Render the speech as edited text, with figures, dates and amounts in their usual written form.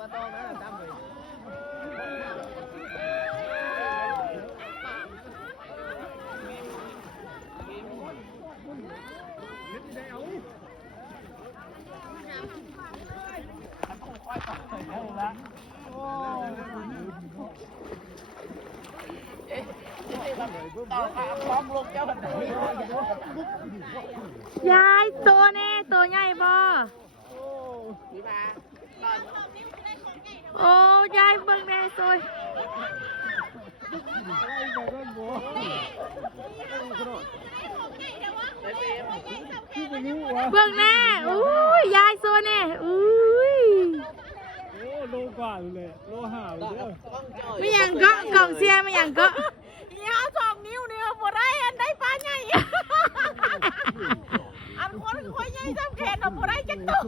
ปลาตองนะตามเลยยายตัวแน่ตัวใหญ่บ่โอ้ยายเบิ่งแน่ซอยเบิ่งแน่อู้ยยายตัวแน่อุ้ยโอ้โลกว่าเลยโลห้าเลยเด้อ ไม่ยังเกาะกล่องเสียไม่ยังเกาะ ยาว2 นิ้วเนี่ยบ่ได้อันได้ปลาใหญ่อันคนค่อยใหญ่ซ้ำแขนบ่ได้จักตัว